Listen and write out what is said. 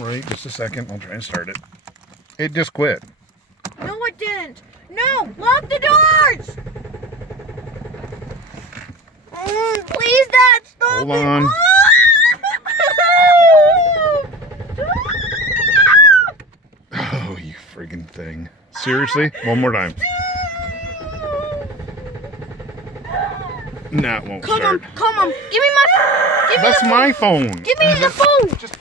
Wait just a second. I'll try and start it. It just quit. No, it didn't. No, lock the doors. Please, Dad, stop Hold it. on. Oh, you friggin' thing. Seriously? One more time. Nah, it won't Come start. on. Give me That's the my phone. Give me the phone. Just